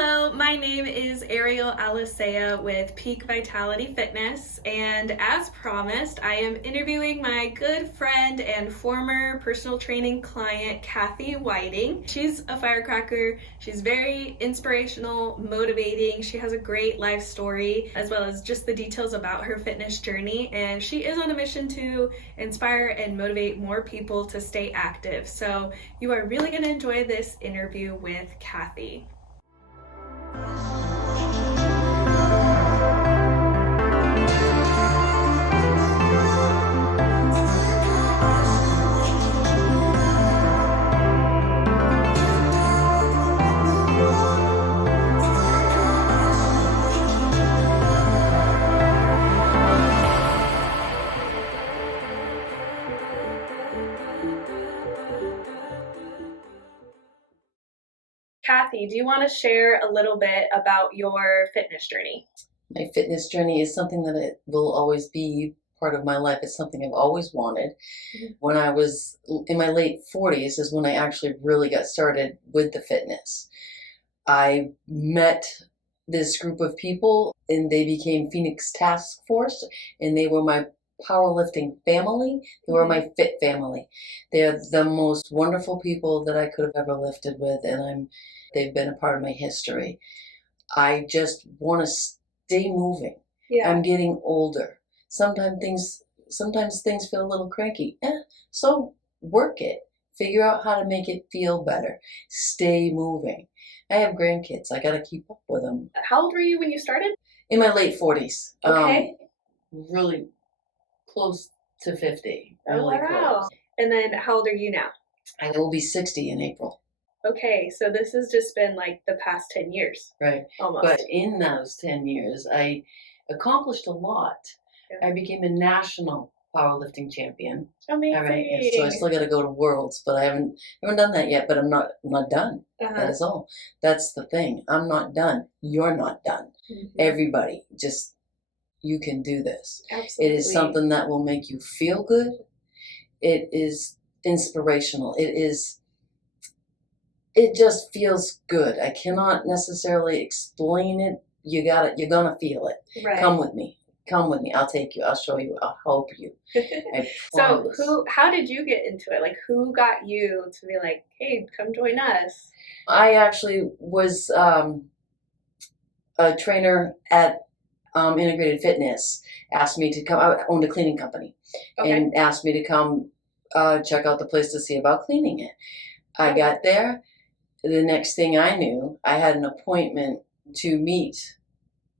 Hello, my name is Ariel Alisea with Peak Vitality Fitness, and as promised, I am interviewing my good friend and former personal training client, Kathy Whiting. She's a firecracker. She's very inspirational, motivating. She has a great life story, as well as just the details about her fitness journey, and she is on a mission to inspire and motivate more people to stay active. So you are really going to enjoy this interview with Kathy. Kathy, do you want to share a little bit about your fitness journey? My fitness journey is something that it will always be part of my life. It's something I've always wanted. Mm-hmm. When I was in my late 40s is when I actually really got started with the fitness. I met this group of people and they became Phoenix Task Force, and they were my powerlifting family. They were my fit family. They're the most wonderful people that I could have ever lifted with, and they've been a part of my history. I just want to stay moving. Yeah. I'm getting older. Sometimes things feel a little cranky. So work it. Figure out how to make it feel better. Stay moving. I have grandkids. I got to keep up with them. How old were you when you started? In my late 40s. Okay. Really close to 50. Oh, really wow. Close. And then how old are you now? I will be 60 in April. Okay, so this has just been like the past 10 years. Right. Almost. But in those 10 years, I accomplished a lot. Yeah. I became a national powerlifting champion. Amazing. All right. And so I still got to go to Worlds, but I haven't done that yet. But I'm not done. That is all. That's the thing. I'm not done. You're not done. Mm-hmm. Everybody, just you can do this. Absolutely. It is something that will make you feel good. It is inspirational. It just feels good. I cannot necessarily explain it. You're gonna feel it. Right. Come with me. I'll take you. I'll show you. I'll help you. So how did you get into it? Like, who got you to be like, hey, come join us? I actually was a trainer at Integrated Fitness. Asked me to come. I owned a cleaning company. Okay. And asked me to come check out the place to see about cleaning it. I got there. The next thing I knew, I had an appointment to meet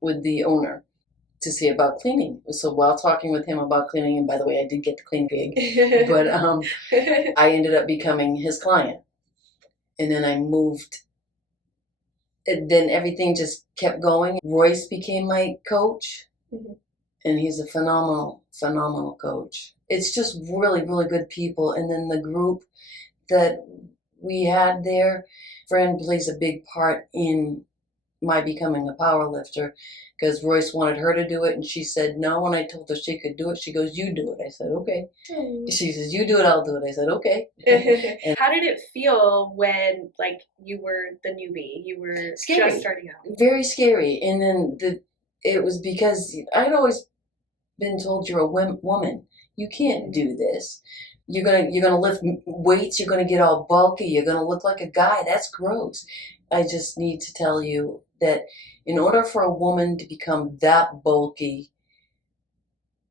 with the owner to see about cleaning. So while talking with him about cleaning, and by the way, I did get the clean gig, but I ended up becoming his client. And then I moved. And then everything just kept going. Royce became my coach, and he's a phenomenal, phenomenal coach. It's just really, really good people. And then the group that we had there, friend plays a big part in my becoming a power lifter, because Royce wanted her to do it and she said no. When I told her she could do it, she goes, you do it. I said, okay. She says, you do it, I'll do it. I said, okay. And how did it feel when you were the newbie? You were scary. Just starting out. Very scary. And then it was because I'd always been told you're a woman. You can't do this. You're gonna lift weights. You're gonna get all bulky. You're gonna look like a guy. That's gross. I just need to tell you that in order for a woman to become that bulky,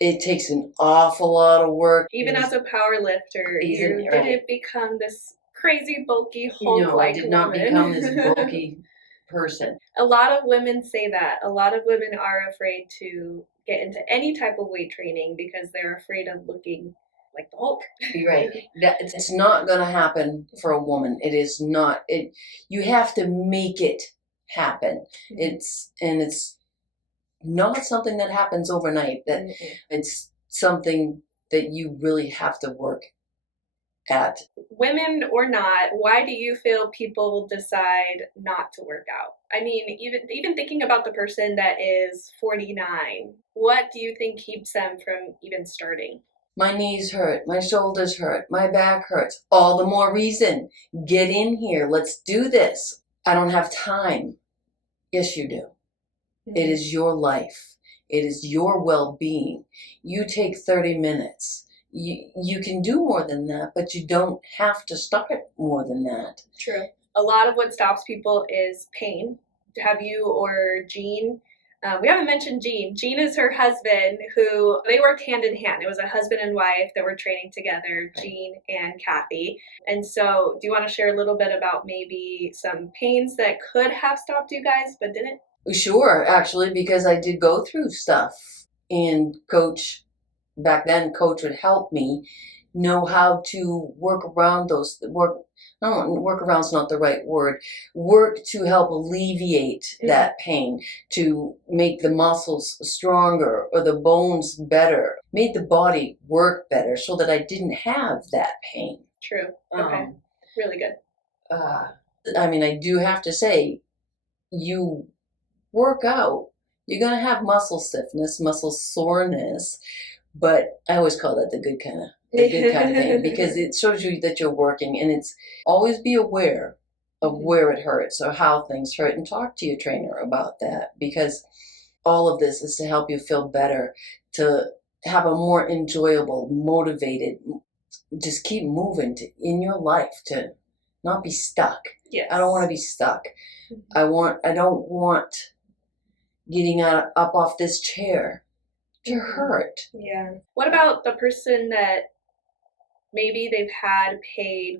it takes an awful lot of work. Even as a power lifter, you didn't become this crazy bulky Hulk-like No, I did not woman. become this bulky person. A lot of women say that. A lot of women are afraid to get into any type of weight training because they're afraid of looking like the Hulk. You're right. It's not going to happen for a woman. It is not. You have to make it happen. It's not something that happens overnight. It's something that you really have to work at. Women or not, why do you feel people decide not to work out? I mean, even thinking about the person that is 49, what do you think keeps them from even starting? My knees hurt, my shoulders hurt, my back hurts. All the more reason. Get in here. Let's do this. I don't have time. Yes, you do. Mhm. It is your life. It is your well-being. You take 30 minutes. You can do more than that, but you don't have to start more than that. True. A lot of what stops people is pain. Have you or Jean? We haven't mentioned Jean. Jean is her husband, who they worked hand in hand. It was a husband and wife that were training together, Jean and Kathy. And so, do you want to share a little bit about maybe some pains that could have stopped you guys but didn't? Sure, actually, because I did go through stuff, and back then, Coach would help me know how to work around no, work around's not the right word. Work to help alleviate that pain, to make the muscles stronger or the bones better, made the body work better so that I didn't have that pain. True. Okay. Really good. I mean, I do have to say, you work out, you're going to have muscle stiffness, muscle soreness, but I always call that the good kind of thing, because it shows you that you're working. And it's always be aware of where it hurts or how things hurt, and talk to your trainer about that, because all of this is to help you feel better, to have a more enjoyable, motivated, just keep moving in your life, to not be stuck. Yes. I don't want to be stuck. I don't want getting up off this chair to hurt. Yeah. What about the person that maybe they've had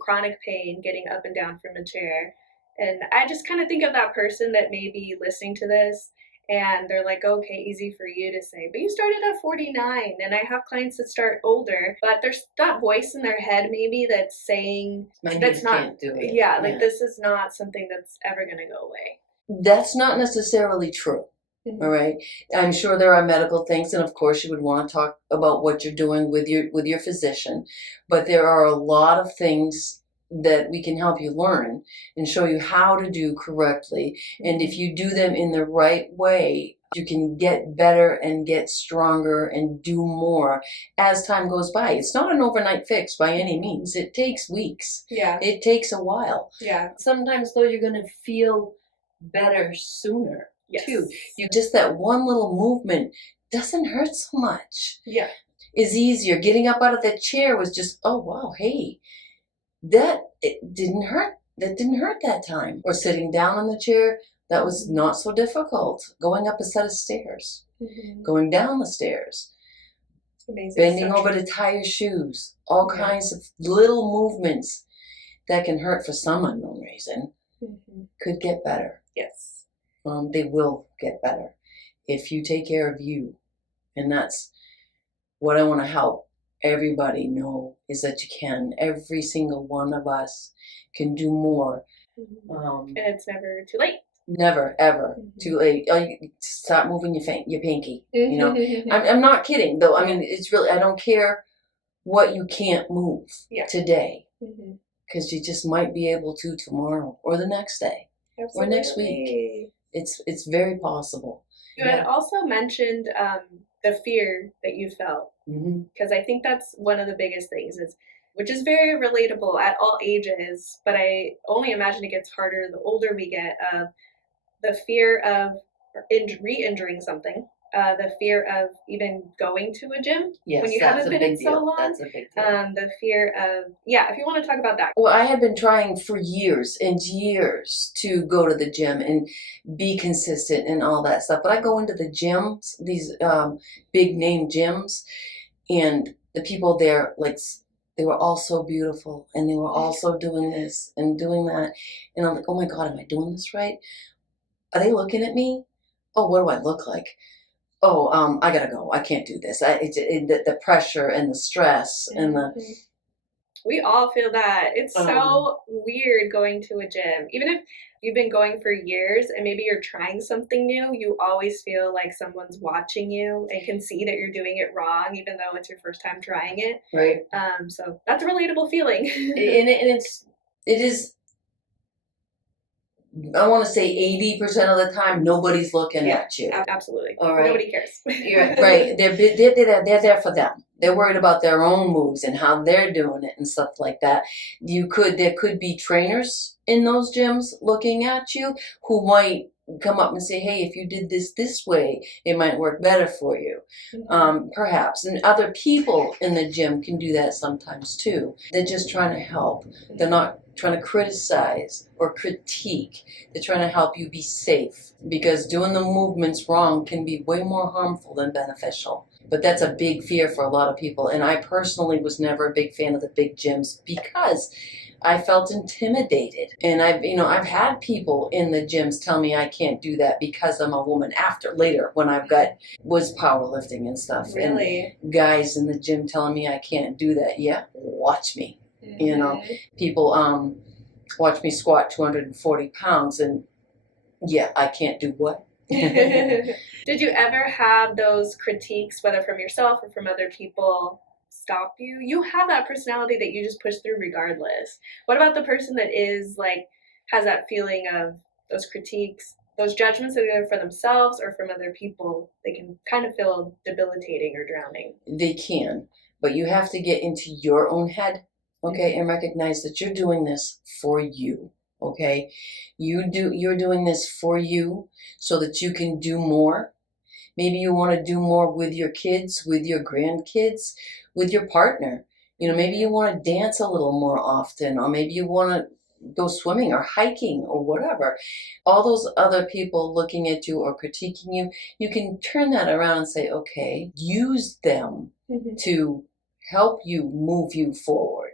chronic pain getting up and down from a chair? And I just kind of think of that person that may be listening to this and they're like, okay, easy for you to say, but you started at 49. And I have clients that start older, but there's that voice in their head maybe that's saying, that's not, can't do it. Yeah, like this is not something that's ever going to go away. That's not necessarily true. All right. I'm sure there are medical things, and of course you would want to talk about what you're doing with your physician, but there are a lot of things that we can help you learn and show you how to do correctly. And if you do them in the right way, you can get better and get stronger and do more as time goes by. It's not an overnight fix by any means. It takes weeks. Yeah. It takes a while. Yeah. Sometimes though, you're going to feel better sooner. Yes. Too. You just, that one little movement doesn't hurt so much. Yeah. Is easier. Getting up out of that chair was just, oh wow, hey, it didn't hurt. That didn't hurt that time. Or sitting down on the chair, that was not so difficult. Going up a set of stairs, going down the stairs, amazing. bending over to tie your shoes, all kinds of little movements that can hurt for some unknown reason could get better. Yes. They will get better if you take care of you. And that's what I want to help everybody know, is that you can. Every single one of us can do more. And it's never too late. Never, ever too late. Stop moving your pinky. You know, I'm not kidding though. I mean, it's really, I don't care what you can't move today, because you just might be able to tomorrow or the next day. Absolutely. Or next week. It's very possible. You had also mentioned the fear that you felt, because I think that's one of the biggest things, which is very relatable at all ages, but I only imagine it gets harder the older we get, of the fear of re-injuring something, the fear of even going to a gym when you haven't been in so long. That's a big deal. The fear of, if you want to talk about that. Well, I had been trying for years and years to go to the gym and be consistent and all that stuff. But I go into the gyms, these big name gyms, and the people there, like, they were all so beautiful, and they were also doing this and doing that. And I'm like, oh my God, am I doing this right? Are they looking at me? Oh, what do I look like? Oh, I gotta go. I can't do this. The pressure and the stress and the. We all feel that. It's so weird going to a gym. Even if you've been going for years and maybe you're trying something new, you always feel like someone's watching you and can see that you're doing it wrong, even though it's your first time trying it. Right. So that's a relatable feeling. and it is. I want to say 80% of the time, nobody's looking at you. Absolutely. All right. Nobody cares. You're right. They're there for them. They're worried about their own moves and how they're doing it and stuff like that. There could be trainers in those gyms looking at you who might come up and say, hey, if you did this way, it might work better for you. Perhaps. And other people in the gym can do that sometimes too. They're just trying to help. They're not trying to criticize or critique. They're trying to help you be safe, because doing the movements wrong can be way more harmful than beneficial. But that's a big fear for a lot of people. And I personally was never a big fan of the big gyms because I felt intimidated. And I've had people in the gyms tell me I can't do that because I'm a woman later when was powerlifting and stuff. Really? And guys in the gym telling me I can't do that. Yeah, watch me. People watch me squat 240 pounds and yeah, I can't do what? Did you ever have those critiques, whether from yourself or from other people, stop you? You have that personality that you just push through regardless. What about the person that is like, has that feeling of those critiques, those judgments that are for themselves or from other people? They can kind of feel debilitating or drowning. They can, but you have to get into your own head, okay, and recognize that you're doing this for you. Okay, you're doing this for you so that you can do more. Maybe you want to do more with your kids, with your grandkids, with your partner. Maybe you want to dance a little more often, or maybe you want to go swimming or hiking or whatever. All those other people looking at you or critiquing you, you can turn that around and say, okay, use them to help you move you forward.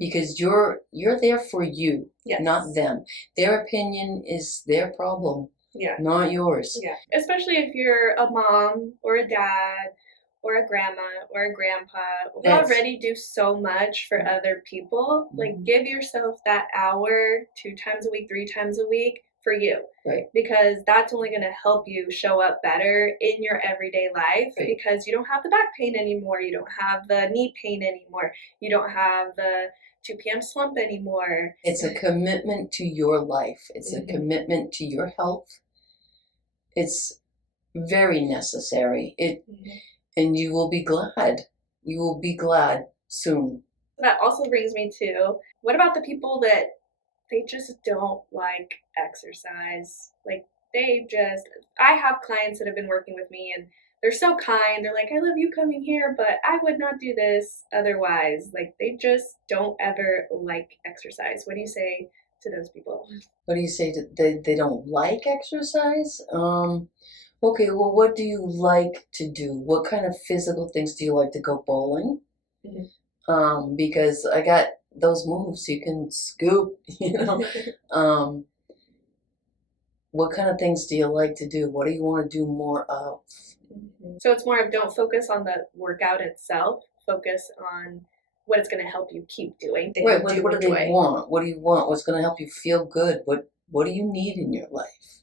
Because you're there for you, yes, not them. Their opinion is their problem, yeah, not yours. Yeah, especially if you're a mom or a dad or a grandma or a grandpa. We already do so much for other people. Like, give yourself that hour 2 times a week, 3 times a week for you. Right. Because that's only going to help you show up better in your everyday life. Right. Because you don't have the back pain anymore. You don't have the knee pain anymore. You don't have the 2 p.m. slump anymore. It's a commitment to your life. It's a commitment to your health. It's very necessary. And you will be glad. You will be glad soon. That also brings me to, what about the people that they just don't like exercise? Like, I have clients that have been working with me and they're so kind. They're like, I love you coming here, but I would not do this otherwise. Like, they just don't ever like exercise. What do you say to those people? What do you say to they don't like exercise? Okay, well, what do you like to do? What kind of physical things do you like to go bowling? Because I got those moves you can scoop, what kind of things do you like to do? What do you want to do more of? So it's more of, don't focus on the workout itself. Focus on what it's going to help you keep doing. Right. What do they want? What do you want? What's going to help you feel good? What do you need in your life?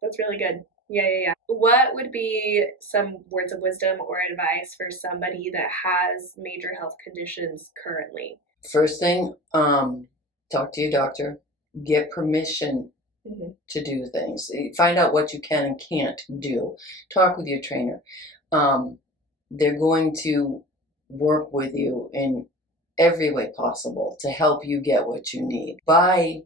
That's really good. Yeah. What would be some words of wisdom or advice for somebody that has major health conditions currently? First thing, talk to your doctor. Get permission to do things. Find out what you can and can't do. Talk with your trainer. They're going to work with you in every way possible to help you get what you need. By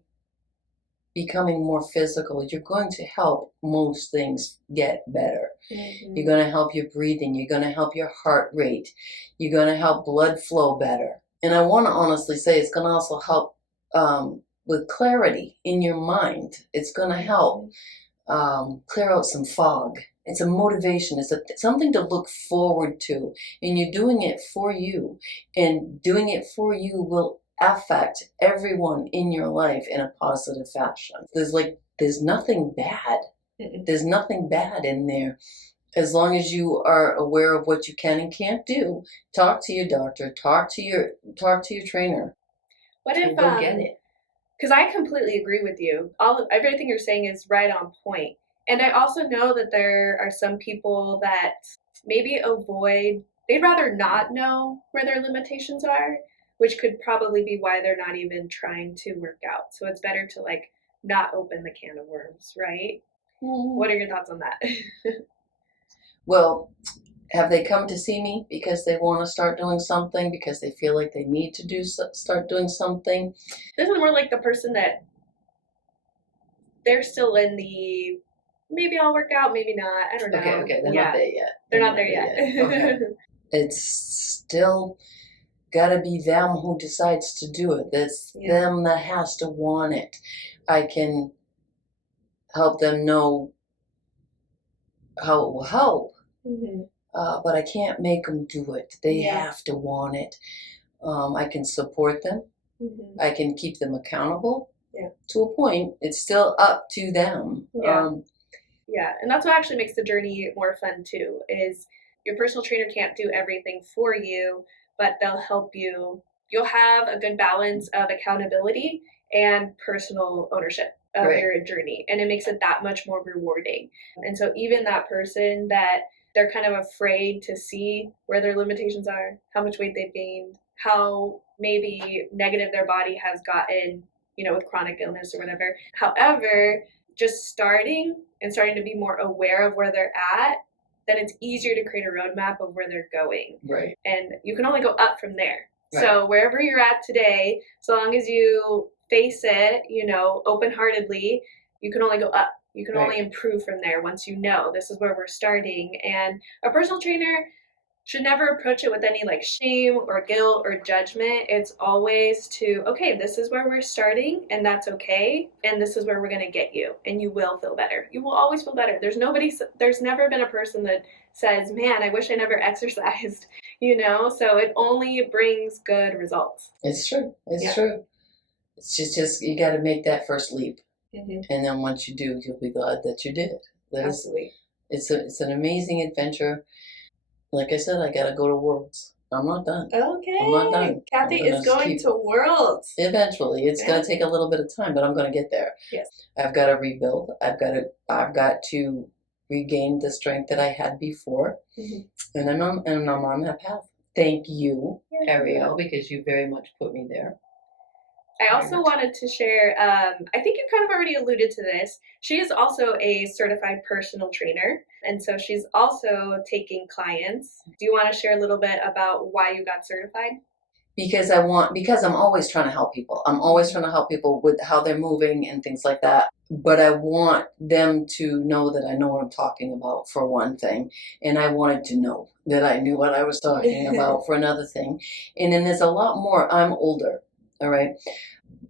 becoming more physical, you're going to help most things get better. You're going to help your breathing. You're going to help your heart rate. You're going to help blood flow better. And I want to honestly say it's going to also help with clarity in your mind. It's going to help clear out some fog. It's a motivation. It's something to look forward to. And you're doing it for you. And doing it for you will affect everyone in your life in a positive fashion. There's nothing bad. There's nothing bad in there. As long as you are aware of what you can and can't do, talk to your doctor, talk to your trainer. What if go get it? Because I completely agree with you. Everything you're saying is right on point. And I also know that there are some people that maybe they'd rather not know where their limitations are, which could probably be why they're not even trying to work out. So it's better to not open the can of worms, right? What are your thoughts on that? Well, have they come to see me because they want to start doing something, because they feel like they need to start doing something? This is more like the person that they're still in the maybe I'll work out, maybe not. I don't know. Okay, they're not there yet. They're not there yet. Okay. It's still gotta be them who decides to do it. It's them that has to want it. I can help them know how it will help, but I can't make them do it. They have to want it. I can support them. I can keep them accountable. To a point, it's still up to them. And that's what actually makes the journey more fun too, is your personal trainer can't do everything for you, but they'll help you. You'll have a good balance of accountability and personal ownership of your journey, and it makes it that much more rewarding. And so even that person that they're kind of afraid to see where their limitations are, how much weight they've gained, how maybe negative their body has gotten, with chronic illness or whatever. However, just starting to be more aware of where they're at, then it's easier to create a roadmap of where they're going. Right. And you can only go up from there. Right. So wherever you're at today, so long as you face it, open-heartedly, you can only go up. You can only improve from there once you know this is where we're starting. And a personal trainer should never approach it with any shame or guilt or judgment. It's always okay, this is where we're starting and that's okay. And this is where we're going to get you and you will feel better. You will always feel better. There's never been a person that says, man, I wish I never exercised, so it only brings good results. It's true. It's true. It's just you got to make that first leap. And then once you do, you'll be glad that you did. Absolutely. It's an amazing adventure. Like I said, I gotta go to Worlds. I'm not done. Okay. I'm not done. Kathy is going to Worlds. Eventually. It's gonna take a little bit of time, but I'm gonna get there. Yes. I've got to rebuild. I've got to regain the strength that I had before. And I'm on that path. Thank you, Ariel, because you very much put me there. I also wanted to share, I think you kind of already alluded to this. She is also a certified personal trainer, and so she's also taking clients. Do you want to share a little bit about why you got certified? Because I'm always trying to help people. I'm always trying to help people with how they're moving and things like that. But I want them to know that I know what I'm talking about, for one thing. And I wanted to know that I knew what I was talking about, for another thing. And then there's a lot more. I'm older, all right?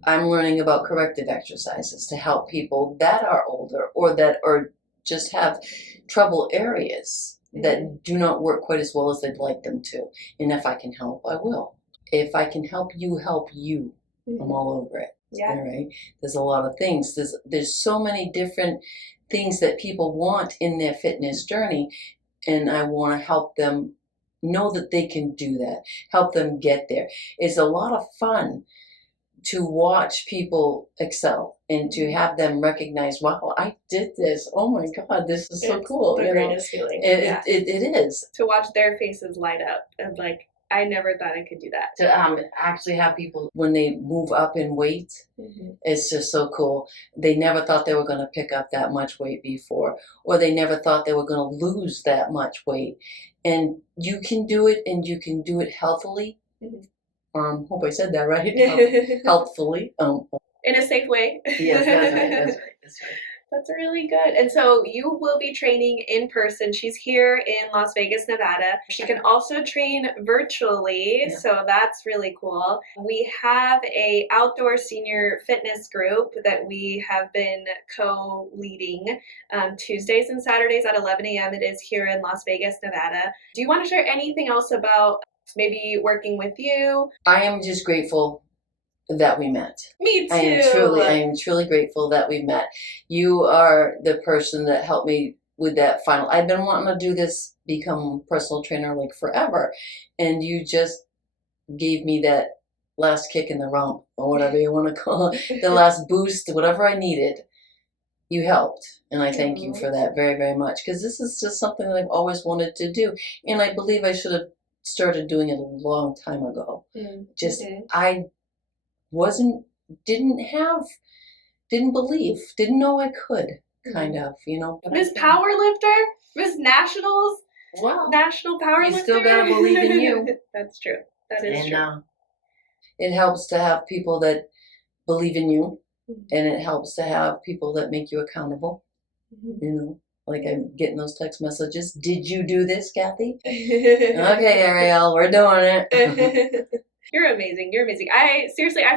I'm learning about corrective exercises to help people that are older or that are just have trouble areas that do not work quite as well as they'd like them to. And if I can help, I will. If I can help you, I'm all over it. Yeah. All right. There's a lot of things. There's so many different things that people want in their fitness journey, and I want to help them know that they can do that. Help them get there. It's a lot of fun to watch people excel and to have them recognize, wow, I did this. Oh my God, this is so cool. It's the greatest feeling. It is. To watch their faces light up and I never thought I could do that. To actually have people, when they move up in weight, it's just so cool. They never thought they were going to pick up that much weight before, or they never thought they were going to lose that much weight. And you can do it, and you can do it healthily. Hope I said that right. Healthfully. In a safe way. Yes, that's right. That's really good. And so you will be training in person. She's here in Las Vegas, Nevada. She can also train virtually, so that's really cool. We have a outdoor senior fitness group that we have been co-leading Tuesdays and Saturdays at 11 a.m. It is here in Las Vegas, Nevada. Do you want to share anything else about maybe working with you? I am just grateful that we met. Me too. I am truly grateful that we met. You are the person that helped me with that final. I've been wanting to do this, become personal trainer forever, and you just gave me that last kick in the rump, or whatever you want to call it, the last boost, whatever I needed. You helped, and I thank you for that very, very much, because this is just something that I've always wanted to do, and I believe I should have started doing it a long time ago. I didn't believe, didn't know I could, kind of, Miss Powerlifter, Miss Nationals, National Powerlifter. You still gotta believe in you. That's true. That is true. It helps to have people that believe in you, and it helps to have people that make you accountable. You know, like I'm getting those text messages. Did you do this, Kathy? Okay, Ariel, we're doing it. You're amazing. You're amazing. I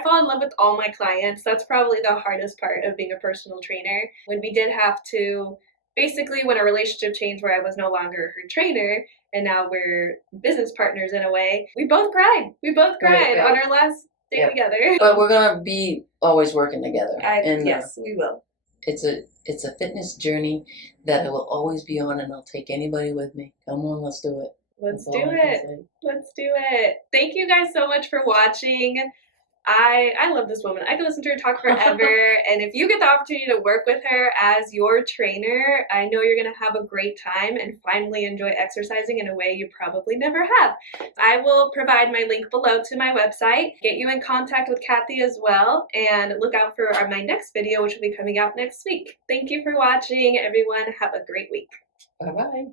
fall in love with all my clients. That's probably the hardest part of being a personal trainer. When we did have to, basically, when our relationship changed where I was no longer her trainer and now we're business partners in a way, we both cried. We both cried on our last day together. But we're gonna be always working together. Yes, we will. It's a fitness journey that I will always be on, and I'll take anybody with me. Come on, let's do it. Let's do it. Let's do it. Thank you guys so much for watching. I love this woman. I could listen to her talk forever. And if you get the opportunity to work with her as your trainer, I know you're going to have a great time and finally enjoy exercising in a way you probably never have. I will provide my link below to my website, get you in contact with Kathy as well, and look out for my next video, which will be coming out next week. Thank you for watching, everyone. Have a great week. Bye-bye.